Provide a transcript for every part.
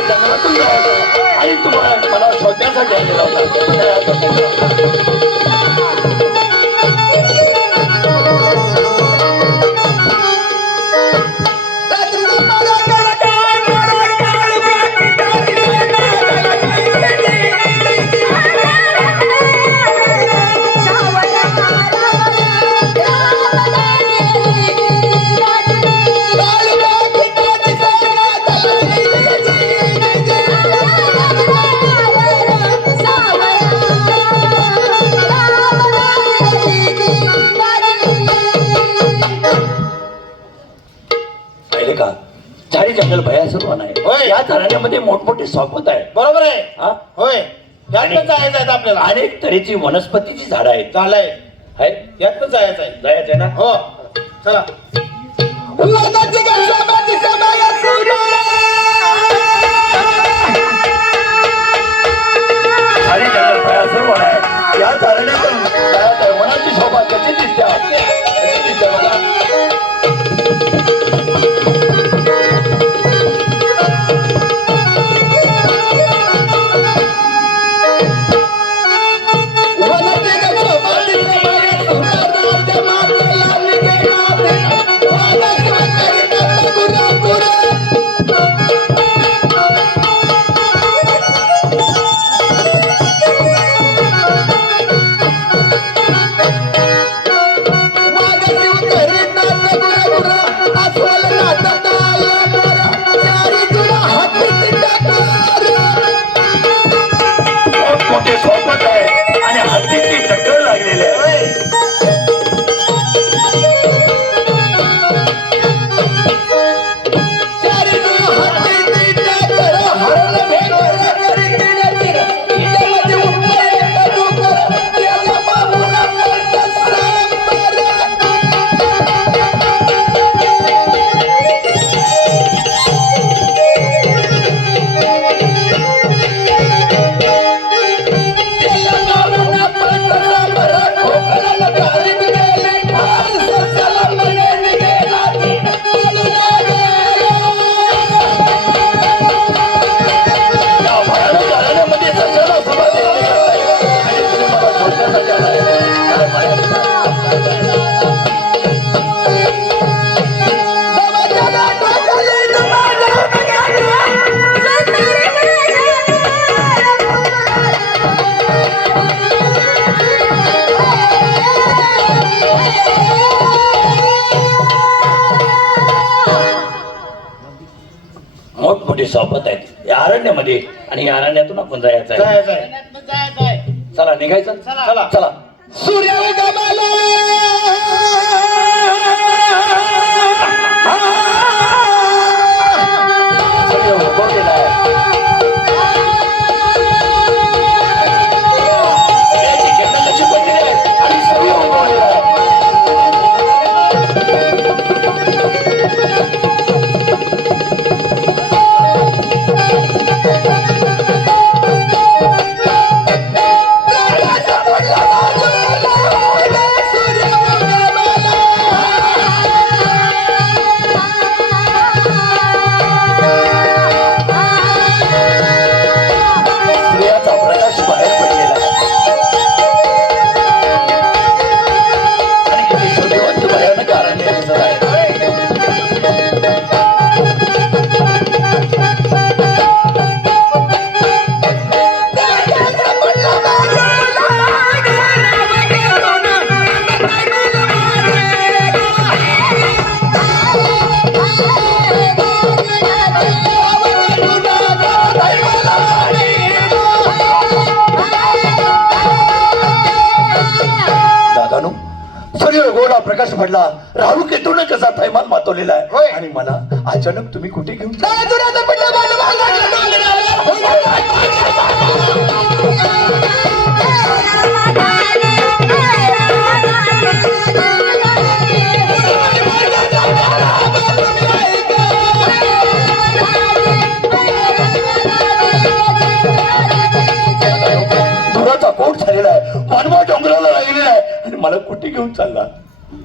जंगलातून जायचं आणि तुम्हाला मला शोधण्यासाठी आलेला होता. झाडी जंगल भयासुर आहे. या घराण्यामध्ये मोठमोठे स्वागत आहे. बरोबर आहे. होय, यातच जायचं आहे आपल्याला. अनेक तऱ्हेची वनस्पतीची झाडं आहेत. चालय आहे यातच जायचं आहे. जायचं आहे ना. हो चला. झाडी जंगल भयासुर आहे. या घराण्यातून वनाची शोभा कशी दिसते बघा. मोठमोठी सोबत आहेत या अरण्यामध्ये आणि या अरण्यातून आपण जायचं आहे. चला निघायचं. चला चला. सूर्य उगवला प्रकाश पडला. राहू केतून कसा थैमान मातवलेला आहे आणि मला अचानक तुम्ही कुठे घेऊन धुराचा कोट झालेला आहे. मानवा डोंगराला लागलेला आहे आणि मला कुठे घेऊन चालला.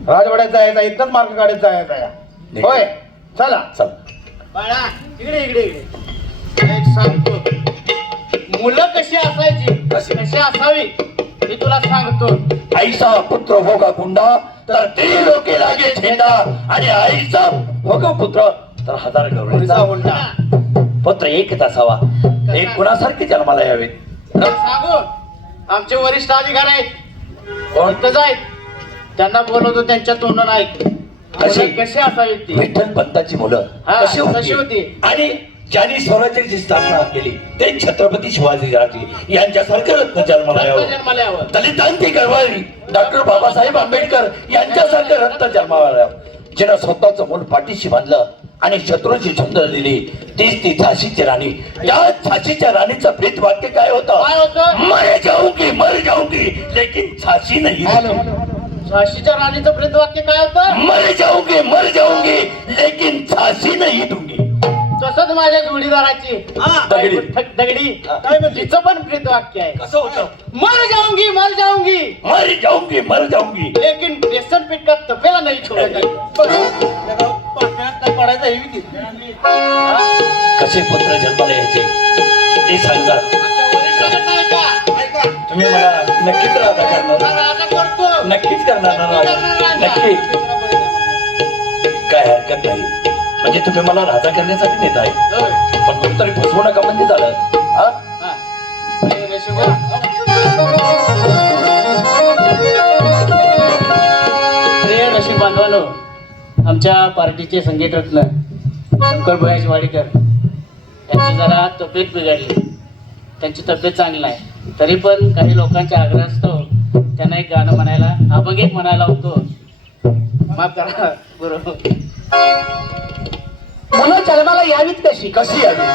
राजवाड्यात जायचा. इथंच मार्ग काढत जायचा. होय चला चल. बाळा इकडे इकडे इकडे. एक सांगतो, मुलं कशी असायची कशी? कशी असावी मी तुला सांगतो. आईचा पुत्र हो का गुंडा तर ते लोके लागे झेंडा आणि आईचा हो का पुत्र तर हजार पुरीचा गवळीचा हुंडा. पुत्र एकच असावा. एक कुणासारखे जन्माला यावेत. तुला सांगू, आमचे वरिष्ठ अधिकारी आहेत, कोण? इथंच आहेत, त्यांना बोलवतो, त्यांच्या तोंडून ऐक. कशी? मुलं कशी असावीत ती. विठ्ठल पंताची मुलं हा, कशी कशी होती होती? आणि ज्यांनी स्वराज्याची स्थापना केली ते छत्रपती शिवाजी राजे यांच्यासारखं रत्न जन्माला यावं. जन्माला यावं. दलितांची गरवाळी डॉक्टर बाबासाहेब आंबेडकर यांच्यासारखं रत्न जन्माला यावं. जिनं स्वतःचं मूल पाठीशी बांधलं आणि शत्रूची झुंज दिली तीच ती झाशीची राणी. त्या झाशीच्या राणीचं प्रीत वाक्य काय काय होतं? होतं? मर जाऊंगी लेकिन झाशी नाही. झाशीच्या राणीचं प्रेतवाक्य काय होतं? मर जाऊंगी लेकिन झाशी नहीं दूंगी. तसंच माझ्या जोडीदाराची दगडी. दगडी काय म्हणते? तिचं पण प्रेतवाक्य आहे. कसं होतं? मर जाऊंगी मर जाऊंगी लेकिन बेसन पीठ का तपेला नाही छोड़ेगा. पाण्यात नाही पडायचं हे विधी. कसे पुत्र जन्माला यायचे ते सांगा. ऐका. तुम्ही मला नक्कीच राजा करणार. राजा करतो. नक्कीच करणार ना राजा. नक्की काय हरकत नाही. म्हणजे तुम्ही मला राजा करण्यासाठी नेत आहे होय. पण कुठतरी फसवू नका म्हणजे झालं. हा? हा. अरे रेशमा. प्रिय रसिक बांधवांनो, आमच्या पार्टीचे संगीतरत्न शंकर भयाजी वाडीकर यांची जरा तब्येत बिघडली. त्यांची तब्येत चांगली नाही, तरी पण काही लोकांच्या आग्रहास्तव त्यांना एक गाणं म्हणायला, अभंग एक म्हणायला होतो. माफ करा. बरोबर. मुलं जन्माला यावीत कशी? कशी आली?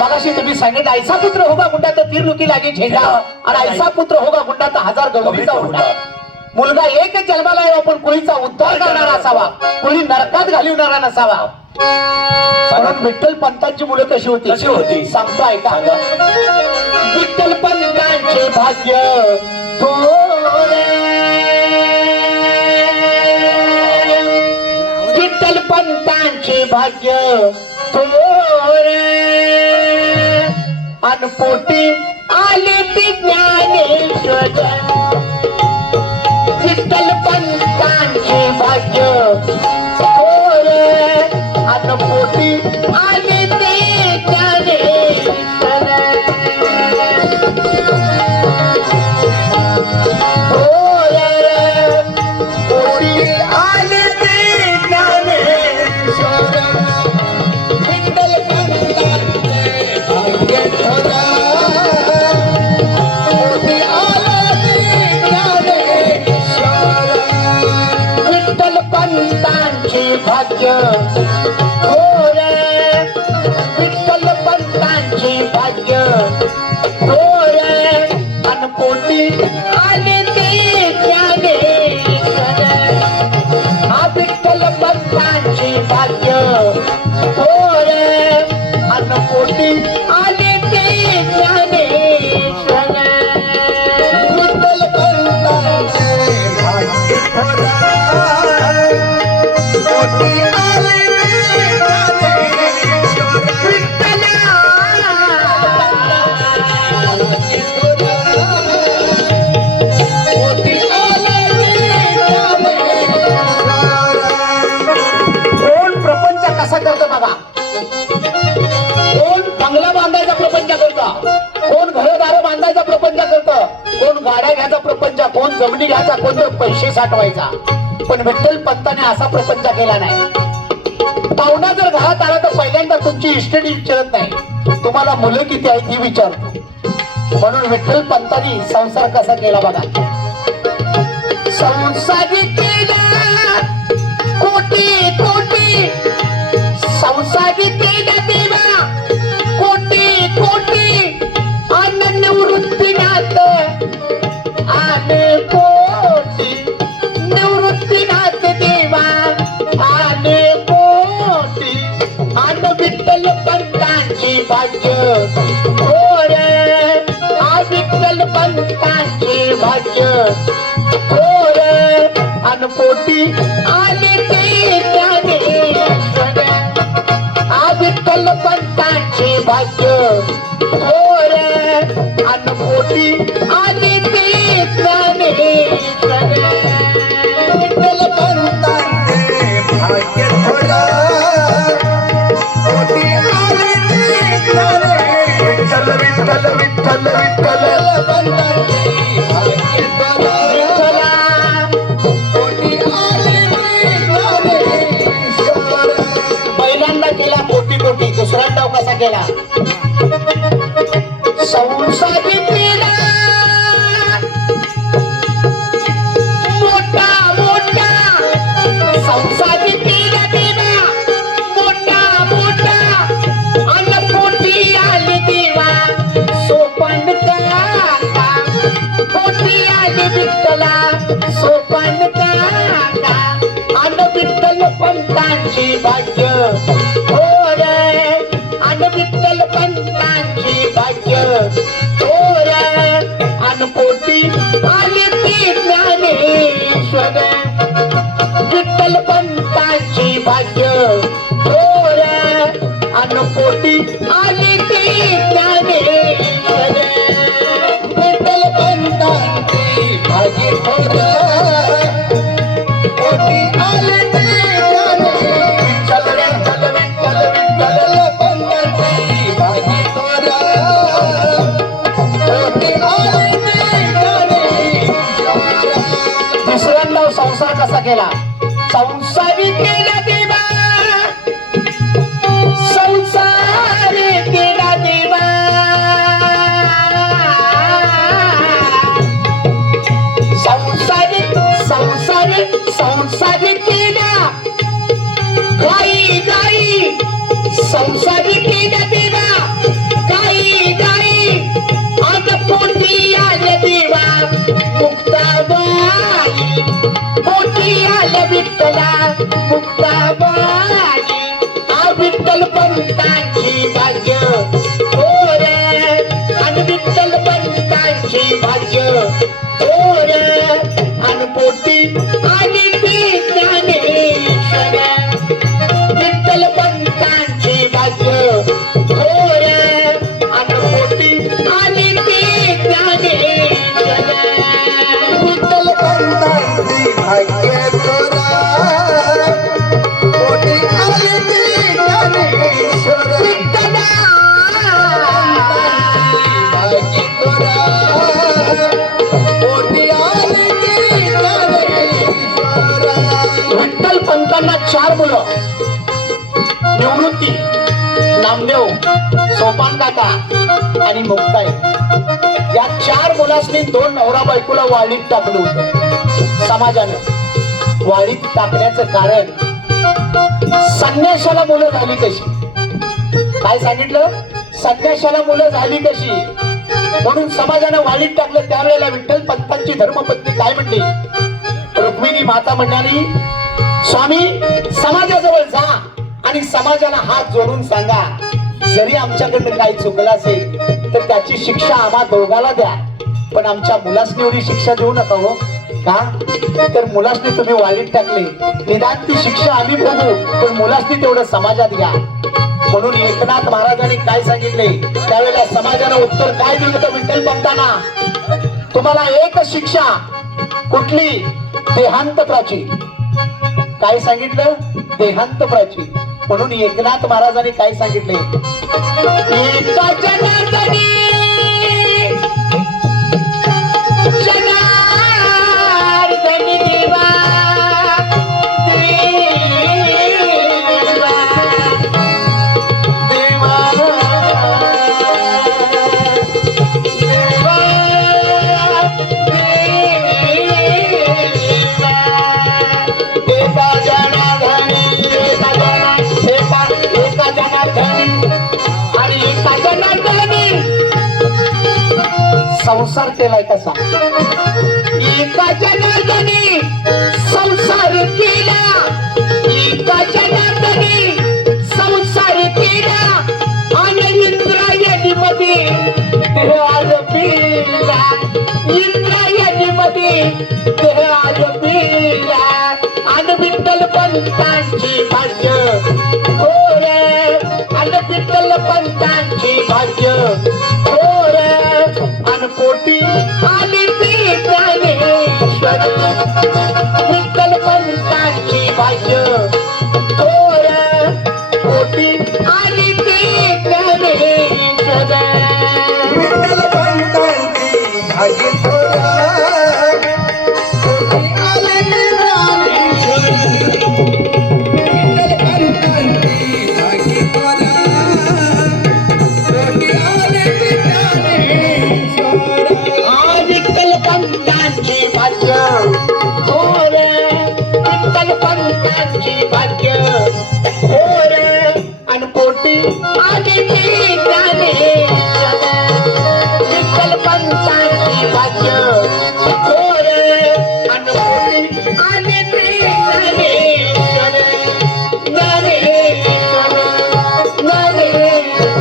मगाशी तुम्ही सांगितलं आईचा पुत्र होगा गुंडा तर तीर लुकी लागे झेंडा आणि आईचा पुत्र होगा गुंडा तर हजार गवळीचा हुंडा. मुलगा एक जन्माला यावा पण कोळीचा उद्धार करणारा असावा, कोणी नरकात घालवणारा नसावा. म्हणून विठ्ठल पंतांची मुलं कशी होती? कशी होती? सांगतो ऐका. विठ्ठल पंतांचे भाग्य थोरे, विठ्ठल पंतांचे भाग्य थोरे, अनपोटी आले ती ज्ञानेश्वर. विठ्ठल पंतांचे भाग्य थोरे, अनपोटी आले ते ज्ञानेश्वर. थोरे पोटी आले ते ज्ञानेश्वर. विठ्ठल पंतांचे भाग्य थोरे, पोटी आले ते ज्ञानेश्वर. विठ्ठल पंतांचे भाग्य थोरे, विठ्ठल पंतांचे भाग्य थोरे, अनपोटी आले ते ज्ञानेश्वर. हा विठ्ठल पंतांचे भाग्य थोरे, अनपोटी आले ते ज्ञानेश्वर. विठ्ठल पंतांचे भाग्य थोरे, पोटी आले ते ज्ञानेश्वर. विठ्ठला पोटी आले ते ज्ञानेश्वर. कोण प्रपंच कसा करतो बघा. कोण बंगला बांधायचा प्रपंच करतं, कोण घरदार बांधायचा प्रपंच करतं, कोण गाड्या घ्यायचा प्रपंच, कोण जमिनी घ्यायचा, कोण तर पैसे साठवायचा. पण विठ्ठल पंताने असा प्रपंच केला नाही. पाहुणा जर घरात आला तर पहिल्यांदा तुमची इस्टेटी विचारत नाही, तुम्हाला मुलं किती आहेत ही विचारतो. म्हणून विठ्ठल पंतांनी संसार कसा केला बघा. संसारी केला कोटी कोटी, संसारी केला देवा कोटी कोटी, अन निवृत्तीनाथ आने कोटी, निवृत्तीनाथ देवा आने कोटी. अन विठ्ठल पंतांची भाग्य थोरे, आ विठ्ठल पंतांचे भाग्य थोरे, अनपोटी आले ते ज्ञानेश्वर. आ विठ्ठल पंता पोटी आली ती ज्ञानेश्वर विठ्ठल पंतांचे भाग्य थोडा पोटी आली ती ज्ञानेश्वर विठ्ठल विठ्ठल विठ्ठल पंतांचे भाग्य थोडा पोटी आली ती ज्ञानेश्वर. पहिल्यांदा केला कोटी कोटी, दुसरा डाव कसा केला? संसारी केला मोठा मोठा, संसारी केला देवा मोठा मोठा, अन पोटी आली देवा सोपान काका, पोटी आली विठ्ठला सोपान काका, अन विठ्ठल पंतांची भाग्य थोर, अन विठ्ठल पंतांची भाग्य थोर, अन पोटी आली ती ज्ञानेश्वर विठ्ठल पंतांची भाग्य थोर, अन पोटी आली ती ज्ञानेश्वर विठ्ठल पंतांची भाग्य थोर, पोटी आली ती ज्ञानेश्वर विठ्ठल विठ्ठल विठ्ठल पंतांची भाग्य थोर, पोटी आली ती ज्ञानेश्वर. दुसऱ्यांदा संसार कसा केला? संसारी केला देवा, संसारी केला देवा, संसारी संसारी संसारी केला गाई गाई, संसारी केला देवा गाई गाई, अग पोटी आले देवा मुक्ताबाई, पोटी आले विठ्ठला मुक्ताबाई, आ विठ्ठल पंतांची भाग्य थोर, आणि विठ्ठल पंतांची भाग्य थोर, आणि पोटी आली ती ज्ञानेश्वर विठ्ठल पंतांची भाग्य थोर, आणि पोटी आली ती ज्ञानेश्वर विठ्ठल पंतांची भाग्य थोर, पोटी आली ती ज्ञानेश्वर विठ्ठला भाग्य थोर, पोटी आली ती ज्ञानेश्वर. विठ्ठल पंतांना 4 मुलं, निवृत्ती, नामदेव, सोपान काका आणि मुक्ताई. या 4 मुलांनी 2 नवरा बायकोला वाळीत टाकलं होतं समाजानं. वाळीत टाकण्याचं कारण संन्याशाला मुलं झाली कशी? काय सांगितलं? संन्याशाला मुलं झाली कशी म्हणून समाजानं वाळीत टाकलं. त्यावेळेला विठ्ठल पंतांची धर्मपत्नी काय म्हणली? रुक्मिणी माता म्हणाली, स्वामी समाजाजवळ जा आणि समाजाला हात जोडून सांगा, जरी आमच्याकडनं काही चुकलं असेल तर त्याची शिक्षा आम्हा दोघाला द्या, पण आमच्या मुलासनी एवढी शिक्षा देऊ नका हो. का? तर मुलासनी तुम्ही वाळीत टाकले, निदान ती शिक्षा आम्ही भोगू, पण मुलासनी तेवढं समाजात घ्या. म्हणून एकनाथ महाराजांनी काय सांगितले? त्यावेळेला समाजानं उत्तर काय दिलं होतं विठ्ठल पंतांना? तुम्हाला एक शिक्षा, कुठली? देहांतराची. काय सांगितलं? देहांतराची. म्हणून एकनाथ महाराजांनी काय सांगितले? एका जनार्दनी जनार्दनी देवा संसार केलाय कसा? एका जनार्दनी संसार केला, एका जनार्दनी संसार केला, आणि इंद्रायणीमध्ये देह आरोपीला, इंद्रायणीमध्ये देह आरोपीला, आणि विठ्ठल पंतांची भाग्य थोर, आणि विठ्ठल पंतांची भाग्य थोर, आणि पोटी विठ्ठल पंतांची भाग्य थोर पोटी आली ते ज्ञानेश्वर. विठ्ठल पंतांची भाग्य थोरा, पोटी आले ज्ञानेश्वर. विठ्ठल पंतांची भाग्य थोरा, पोटी आले ज्ञानेश्वर. विठ्ठल पंतांची भाग्य थोर, विठ्ठल पंतांची भाग्य थोर आणि पोटी आली ते ज्ञानेश्वर. विठ्ठल पंतांची भाग्य थोर आणि पोटी आली ते ज्ञानेश्वर. ज्ञानेश्वर, ज्ञानेश्वर.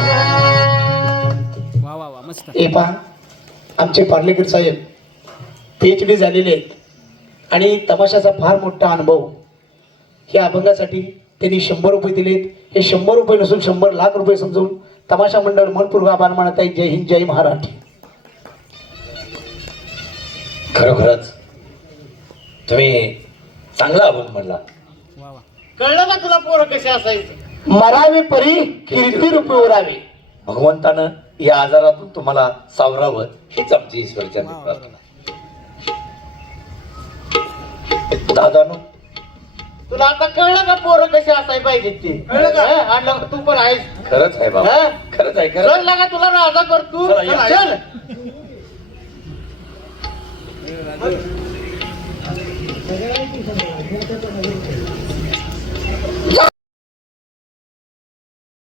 हे पहा, आमचे पार्लेकर साहेब PhD झालेले आहेत आणि तमाशाचा फार मोठा अनुभव. या अभंगासाठी त्यांनी 100 रुपये दिलेत. हे 100 रुपये नसून 100 लाख रुपये समजून तमाशा मंडळ मनपूर्वक आभार मानत आहे. जय हिंद, जय महाराष्ट्र. खरोखरच तुम्ही चांगला अभंग म्हणला. कळलं का तुला पोरं कसे असायचं? मरावे परी कीर्ती रूपी उरावे. भगवंतानं या आजारातून तुम्हाला सावरावं हीच आमची ईश्वरच्या प्रार्थना. दादानो, तुला आता कळलं का पोरं कसे असाय पाहिजे ते? कळलं का? आणि तू पण आहेस. खरंच आहे बाबा, हा? खरंच आहे, खरंच. चल लागा तुला राजा करतो. चला, या. चल.